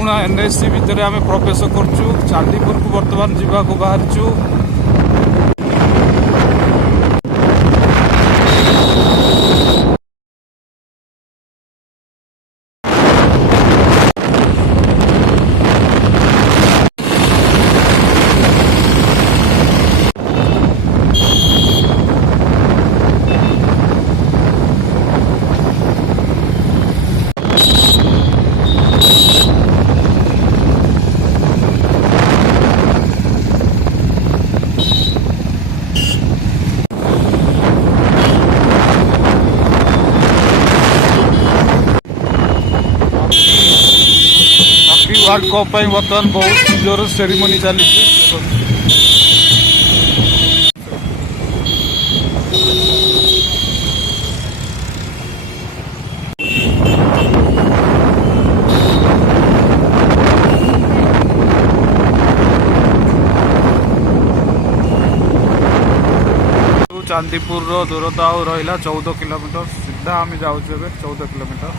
Remuna NSC भितर आम प्रवेश करचु। चांदीपुर को बर्तमान जावाक बाहरचु। वर्ल्ड कप बर्तमान बहुत जोर सेरिमनी चली। चांदीपुर दूरता रहा 14 किलोमीटर। सीधा आम जाऊँ 14 किलोमीटर।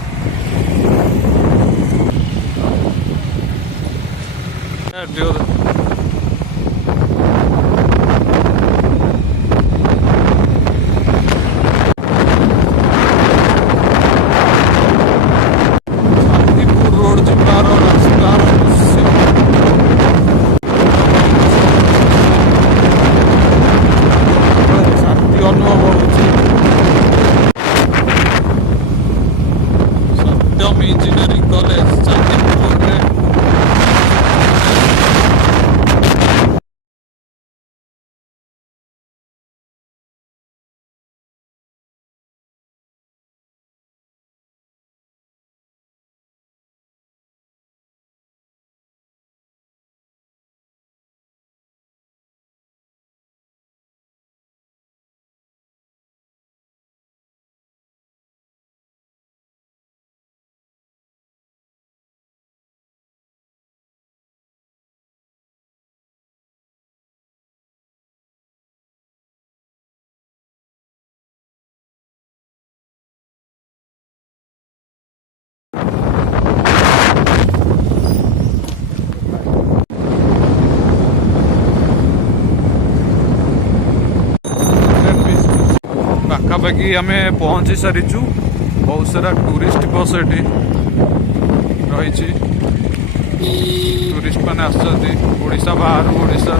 चांदीपुर रोड जिबार रास्तार शांति अनुभव होची। सत्यम इंजीनियरिंग कॉलेज चांदीपुर रे पाखापाखि आम पहुँची सारीचु। बहुत सारा टूरिस्ट बस ये रही। टूरिस्ट मैंने आसा बाहर ओडिशा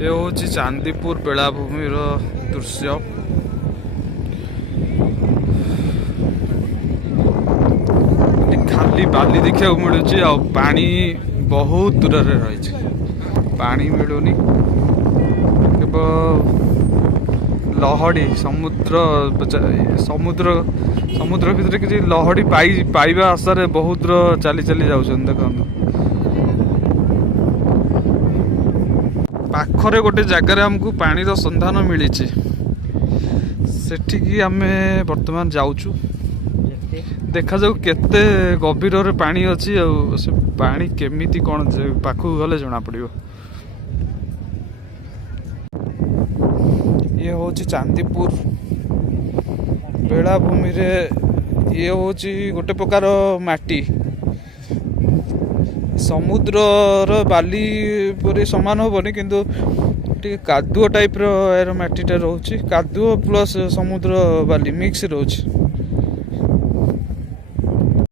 ये हूँ चांदीपुर बेलाभूमि दृश्य। खाली बाली देखा मिलूँ आ पानी बहुत दूर रही। पानी मिलूनी केवल लहड़ी समुद्र समुद्र समुद्र भितर किसी लहड़ी पाइबा आशा बहुत दूर चली चली जाऊँ। देखो पाखरे गोटे जगार आमको पानी सन्धान मिली सेठिकी आम बर्तमान जाऊँ। देखा जाऊ केते गभीर रे पानी अच्छी से पानी केमिति कौन पाखु गले जना पड़िबो। ये हूँ चांदीपुर बेलाभूमि रे ये होची गोटे प्रकार माटी समुद्र बाली परी समान होबनी किंतु टे कादुओ टाइप रो यार माटीटा रोची कादुओ प्लस समुद्र बाली मिक्स रोची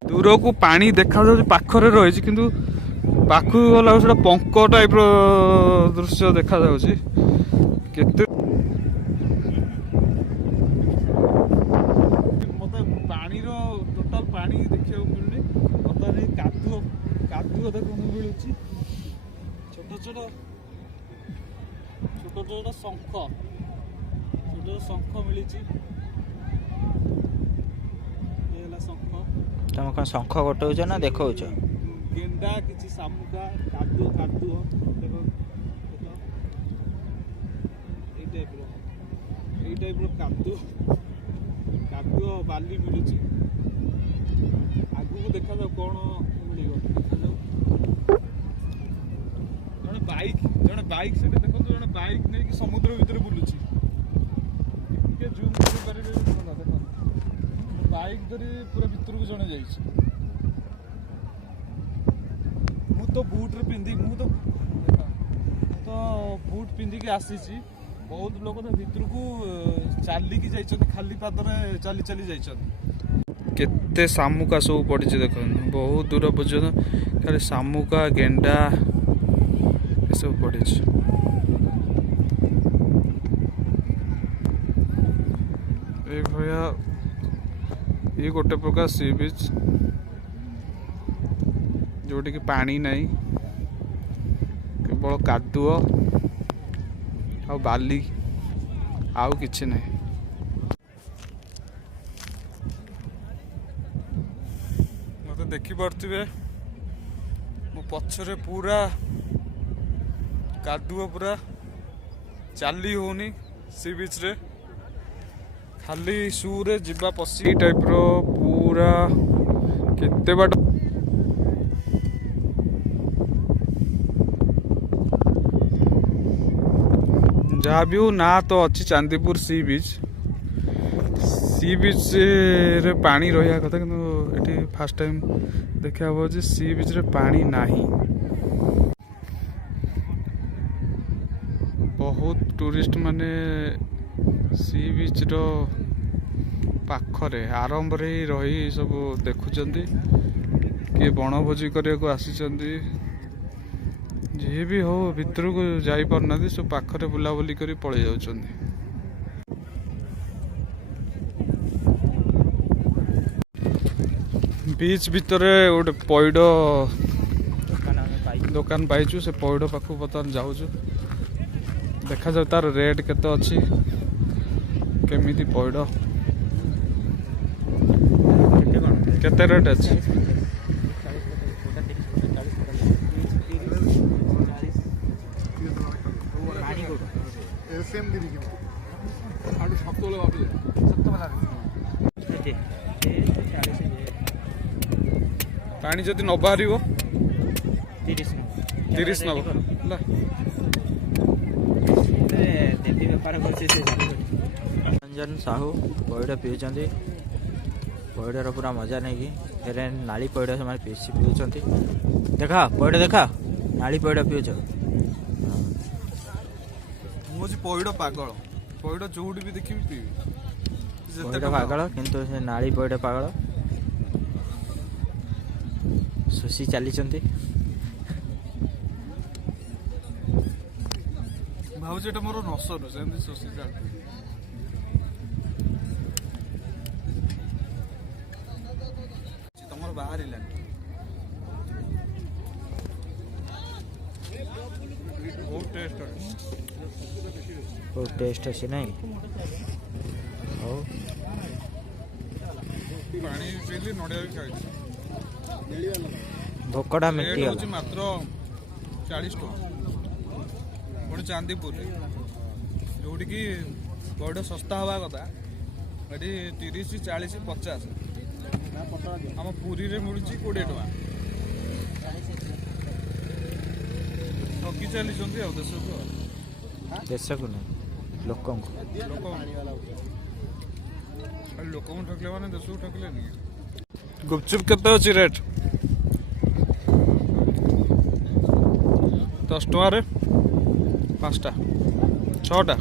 दूर को पानी देखा जाउछ पाखरे रहिछि किंतु पाखु गला सेटा पंक टाइप रो दृश्य देखा जाउछ केते मते पानी रो टोटल पानी देखियो मिलनी पता नहीं कादुओ कादुओ देखो मिलुछि छोट छोट शंख मिली शंख तुम कौन शंख गोटौच ना देखौच गेंडा किछि सामुका कादुओ कादुओ देखो एई टाइप रो कादुओ बाली मिलुछि आगु को देखा जाओ कोन मिलियो देखा जाओ जने बाइक से देखो जने बाइक नै कि समुद्र भीतर बुलुछि के जूम कर परिबे देखो देखो बाइक धरी पूरा भीतर को जने जाइछि मु तो बूट रे पिंदी मु तो बूट पिंदी के आसीछि बहुत लोग तो भीतर को चाली की जाइछन खाली पादरे चाली चाली जाइछन केते सामुका सब पड़िछि देखो बहुत दूर पर्यंत खाली सामुका गेंडा सब पड़िछि ए भैया ये गोटे प्रकार सी बीच जोटी कि पानी नहीं केवल कादुओ आ बाली आउ किछि नहीं मत देखि पड़थिबे मो पछरे पूरा कादुओ पूरा चाली होनी सी बीच रे खाली शू रे जिबा पसी टाइप रो पूरा केते बाट जहाँ भी हो ना तो अच्छी चांदीपुर सी बीच रे पानी रहा कथा कि फास्ट टाइम देखा हम जे सी बीच रे पानी नाही बहुत टूरिस्ट माने सी बीच रो पाखरे आरंभ रे रही सब देखुचंती किए बनभोजी करने को आसीचंती जी भी हो भीतर को जाई पारना सब पाखरे बुलाबुली करी पड़े जाउचंती बीच भीतर गोटे पैड दुकान पाइचु से पैड पाखु बर्तमान जाऊचु देखा जाऊ तार रेट केते अच्छी केमिति पैड केते रेट अच्छी पानी जदि न बाहर 30 नब रंजन साहू पैड पीउछंती पैडर पूरा मजा नहीं कि नाली पैड से पीसी पीउछंती देखा पैड देखा नाली पैड पीउछ मुझे पैड पागल पैड जोड़ी भी देखी पीबी पैड पागल किंतु से नाली पैड पागल सुशी चली भावुँ मोर नसर से सुशी तुम बाहर बहुत टेस्ट अच्छी नहीं पानी पीली नड़िया भी खाई भोकड़ा मिट्टी मात्र 40 टका पुणी चांदीपुर जोटी कि पैड सस्ता हवा कथा ये 30 40 50 आम पुरी रे मिलूँ 20 टका ठकी चली देश को नहीं लोक ଲୋକଙ୍କୁ ଠକିଲେ ମାନେ ଦେଶକୁ ଠକିଲେନି। ଗୁପଚୁପ କେତେ ଅଛି ରେଟ୍? 10 ଟଙ୍କାରେ 5ଟା 6ଟା।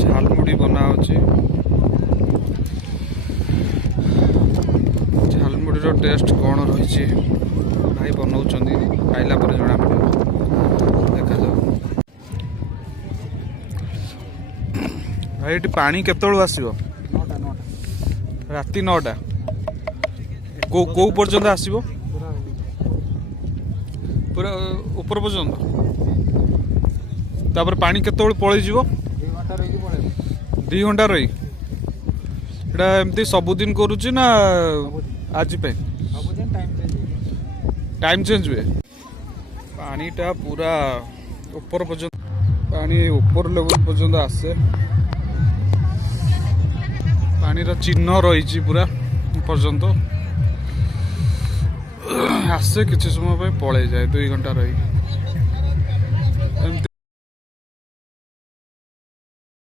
ଝାଲମୁଢି ବନା ହଉଛି। ଝାଲମୁଢିର ଟେଷ୍ଟ କ'ଣ ରହିଛି ଭାଇ ବନଉଛନ୍ତି, ଖାଇଲା ପରେ ଜଣା ପଡ଼ିବ। ଦେଖାଯାଉ। ଭାଇ ଏଠି ପାଣି କେତେବେଳୁ ଆସିବ? ରାତି 9ଟା। କୋଉ ପର୍ଯ୍ୟନ୍ତ ଆସିବ? ପୁରା ଉପର ପର୍ଯ୍ୟନ୍ତ। ତାପରେ ପାଣି କେତେବେଳେ ପଳେଇଯିବ? 2 ଘଣ୍ଟା ରହି। ଏଇଟା ଏମିତି ସବୁଦିନ କରୁଛି ନା ଆଜି ପାଇଁ? ଟାଇମ୍ ଚେଞ୍ଜ ହୁଏ। ପାଣିଟା ପୁରା ଉପର ପର୍ଯ୍ୟନ୍ତ, ପାଣି ଉପର ଲେଭେଲ ପର୍ଯ୍ୟନ୍ତ ଆସେ। ପାଣିର ଚିହ୍ନ ରହିଛି ପୁରା ପର୍ଯ୍ୟନ୍ତ ଆସେ, କିଛି ସମୟ ପାଇଁ ପଳେଇଯାଏ 2 ଘଣ୍ଟା ରହି। ଏମିତି